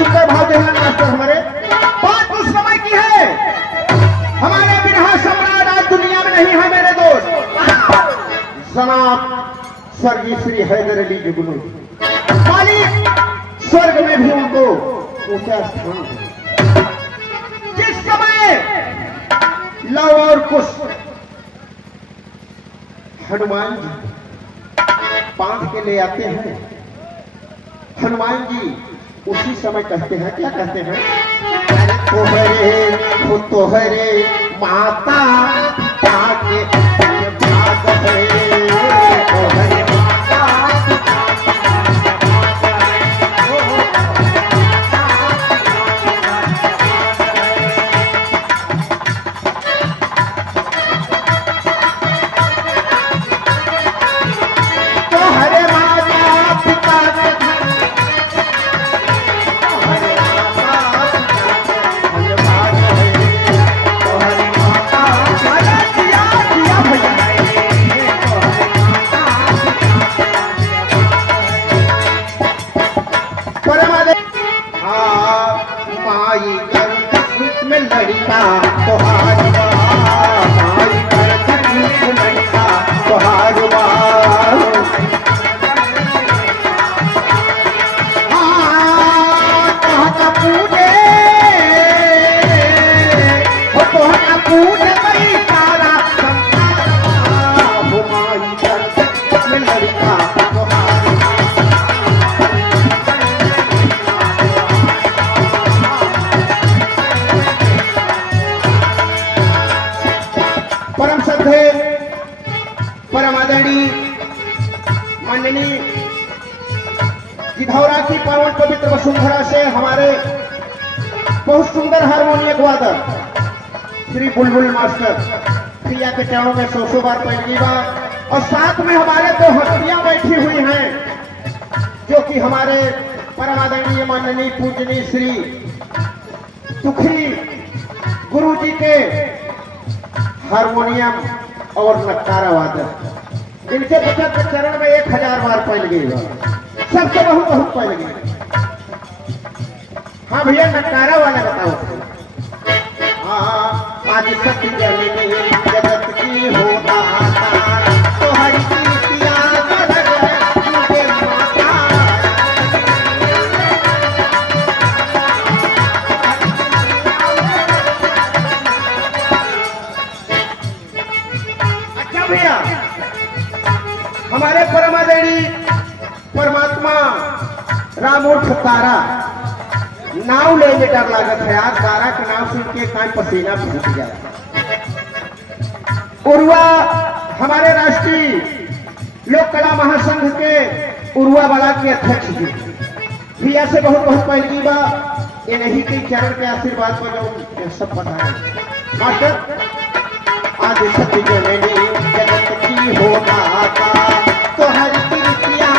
सुंदर भाव देना मास्टर हमारे। बात उस समय की है, हमारे बिरहा सम्राट आज दुनिया में नहीं है मेरे दोस्त। जनाब स्वर्गीय श्री हैदर अली जुगनू मालिक स्वर्ग में भी उनको ऊंचा स्थान है। जिस समय लव और कुश हनुमान जी बांध के ले आते हैं, हनुमान जी उसी समय कहते हैं, क्या कहते हैं? तोहरे तोहरे माता पिता के भाग है, तोहरे माता गिधौरा की पावन पवित्र वसुंधरा से हमारे बहुत सुंदर हारमोनियम वादक श्री बुलबुल मास्टर प्रिया के चरणों में 100 बार पहली बार, और साथ में हमारे दो हस्तियां बैठी हुई हैं जो कि हमारे परम आदरणीय माननीय पूजनीय श्री तुखरी गुरु जी के हारमोनियम और नक्कारा वादक। इनके बचत के चरण में 1000 बार पहल गई, सबसे बहुत बहुत पहले गई। हाँ भैया नक्कारा वाला बताओ। हाँ आज सत्य जगत की होता तो हर कीर्तियां अच्छा भैया हमारे परमादेवी परमात्मा रामूर्ख तारा नाव ले डर लागत है। आज तारा के नाम सुन के कान पसीना फूट जाए। उर्वा हमारे राष्ट्रीय लोक कला महासंघ के उर्वा वाला के अध्यक्ष जी भी ऐसे बहुत बहुत पहली बार ये नहीं कि चरण के आशीर्वाद पर जो सब बताए मास्टर। आज सत्य जननी जगत की होता तो हर कीर्तियां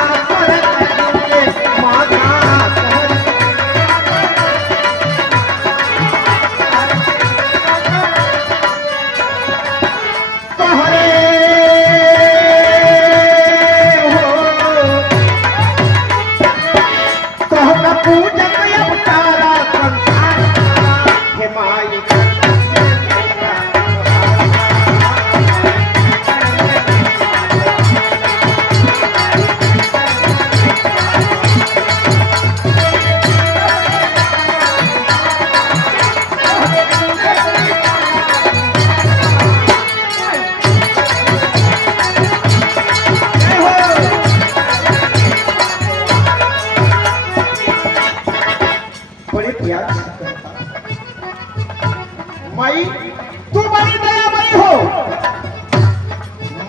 माई तू बड़ी दयामयी हो।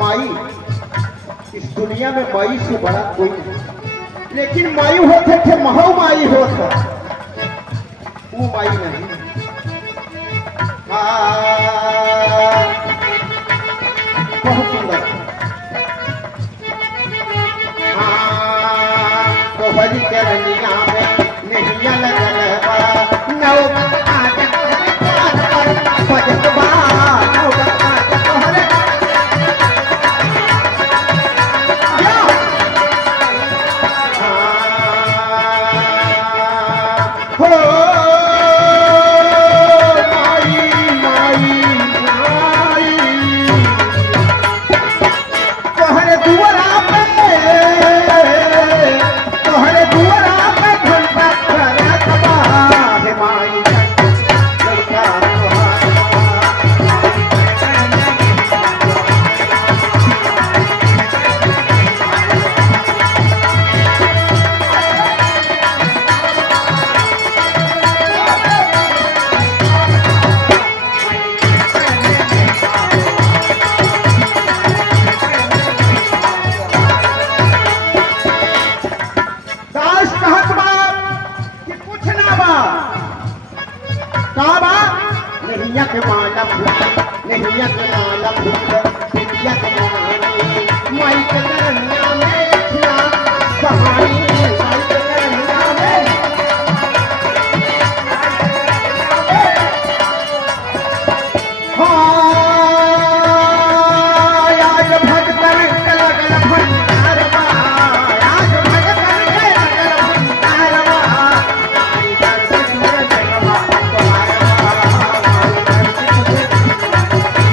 माई इस दुनिया में माई से बड़ा कोई नहीं, लेकिन माई होते थे महू माई होता वो माई नहीं। बहुत सुंदर तो बड़ी करनिया में नहीं लगल नौ हो माई माई माई तोहरे दुआरा पे घंटा करत बा हे माई लड़का दास कहत बा कि कुछ ना बा का बा नैया के माला फूट नैया के माला फूट नैया के माला माई के करनिया में छिया सहानी माई के करनिया में हाँ आज भगतन के लगन भंडार बा आज भगतन के लगन भंडार बा माई दर्द सुर जगवा तुम्हारा माई दर्द सुर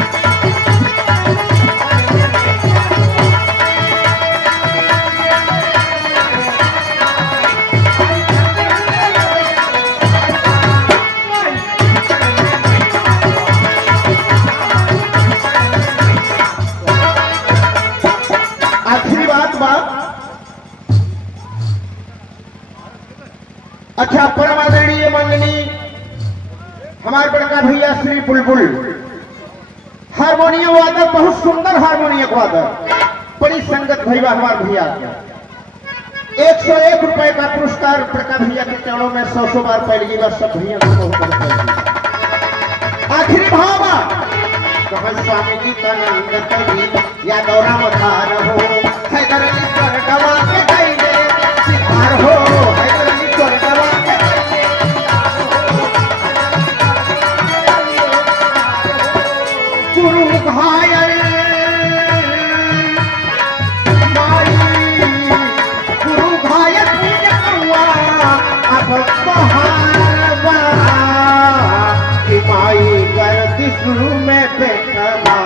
आखिरी बात बा अच्छा परम आदरणीय मंडली हमारे बड़का भैया श्री बुलबुल हारमोनियम वादक बहुत सुंदर हारमोनियम वादक बड़ी संगत भैया हमारे भैया 101 रुपए का पुरस्कार बड़का भैया के चरणों में 100 बार पहली बार सब भैया को बहुत बहुत पहली। आखिरी भाव कहल स्वामी जी का नाम रतनी या गौरा मधार हो हैदर अली स्वर्गवा के गईले सिधार हो हैदर अली स्वर्गवा के गुरु घायल माई गुरु घायल पूजवा अब बहार बा कि माई गर्द शुरू में बैठवा